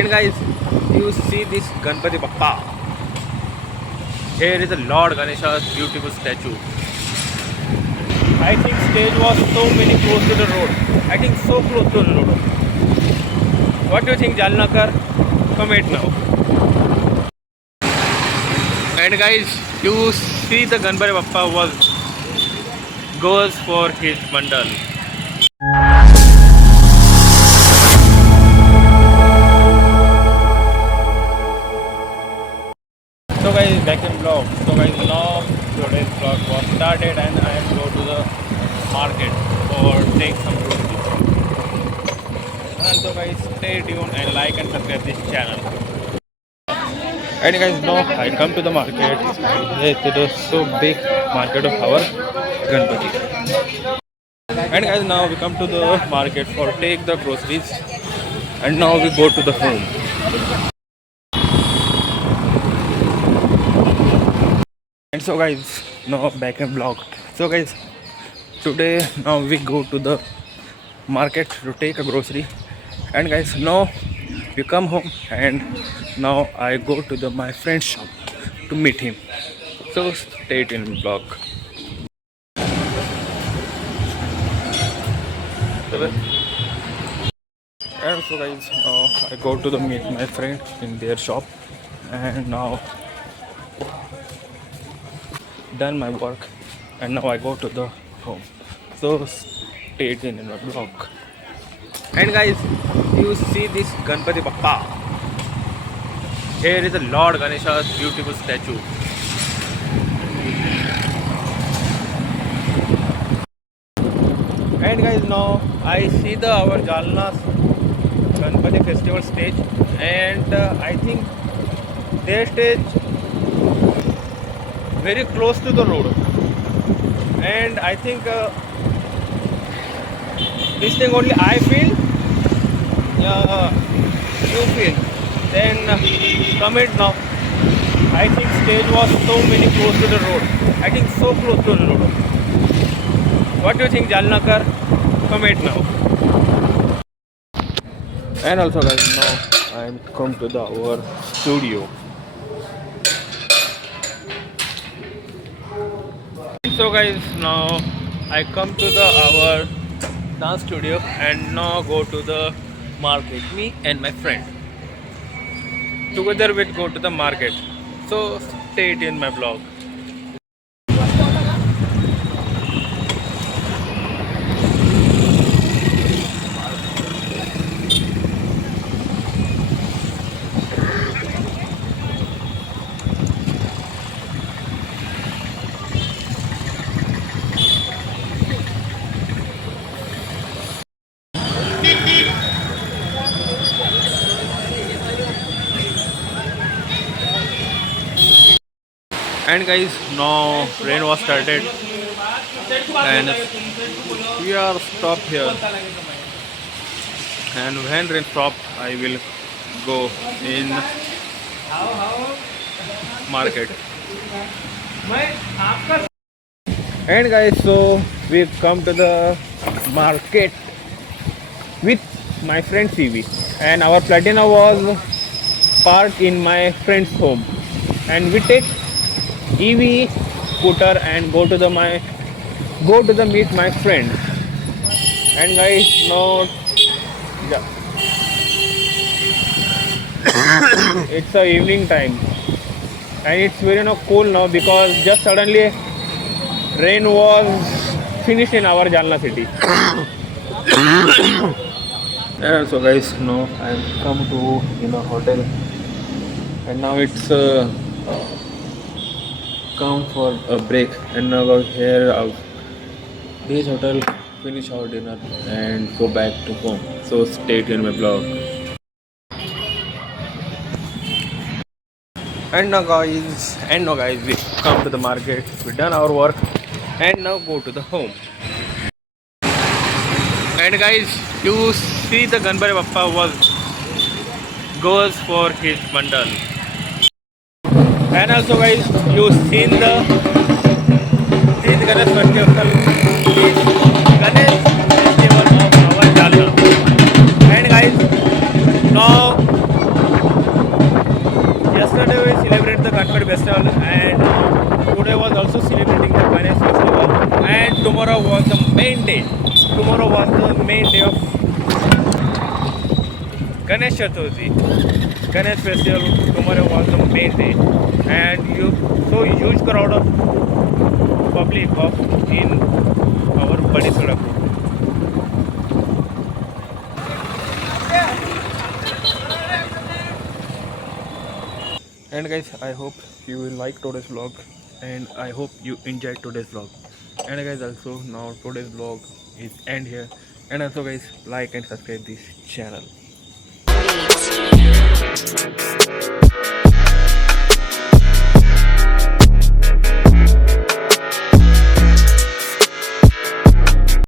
And guys, you see this Ganpati Bappa. Here is the Lord Ganesha's beautiful statue. I think stage was so many close to the road. I think so close to the road. What do you think, Jalnakar? Comment now. And guys, you see the Ganpati Bappa goes for his bundle. So guys, back in vlog. So guys, now today's vlog was started and I am go to the market for take some groceries. And so guys, stay tuned and like and subscribe this channel. And guys, now I come to the market. It's the so big market of our Ganpati. And guys, now we come to the market for take the groceries. And now we go to the home. And so guys, now back in vlog. So guys, today now we go to the market to take a grocery. And guys, now we come home and now I go to my friend's shop to meet him. So stay tuned in vlog. And so guys, now I go to meet my friend in their shop, and now done my work, and now I go to the home. So stay tuned in my vlog. And guys, you see this Ganpati Bappa. Here is the Lord Ganesha's beautiful statue. And guys, now I see our Jalna's Ganpati festival stage, and I think their stage very close to the road, and I think this thing only I feel, you feel, then comment now. I think stage was so many close to the road. I think so close to the road. What do you think, Jalnakar? Comment now. And also guys, now I am come to our studio. So guys, now I come to our dance studio and now go to the market. Me and my friend together we'll go to the market. So stay tuned in my vlog. And guys, now rain was started and we are stopped here, and when rain stopped I will go in market. And guys, so we come to the market with my friend CV, and our Platina was parked in my friend's home, and we take EV scooter and go to meet my friend. And guys, now it's a evening time and it's very cool now because just suddenly rain was finished in our Jalna city. And so guys, now I come to hotel, and now it's come for a break, and now here this hotel finish our dinner and go back to home. So stay tuned in my vlog. And now guys, we come to the market, we done our work and now go to the home. And guys, you see the Ganpati Bappa goes for his bundle. And also guys, you seen this Ganesh festival of our Jalna. And guys, now day. Tomorrow was the main day of Ganesh Chaturthi. Ganesh festival tomorrow was the main day, and so huge crowd of public in our Badi Sadak road. And guys, I hope you will like today's vlog, and I hope you enjoyed today's vlog. And guys, also now today's vlog is end here, and also guys, like and subscribe this channel.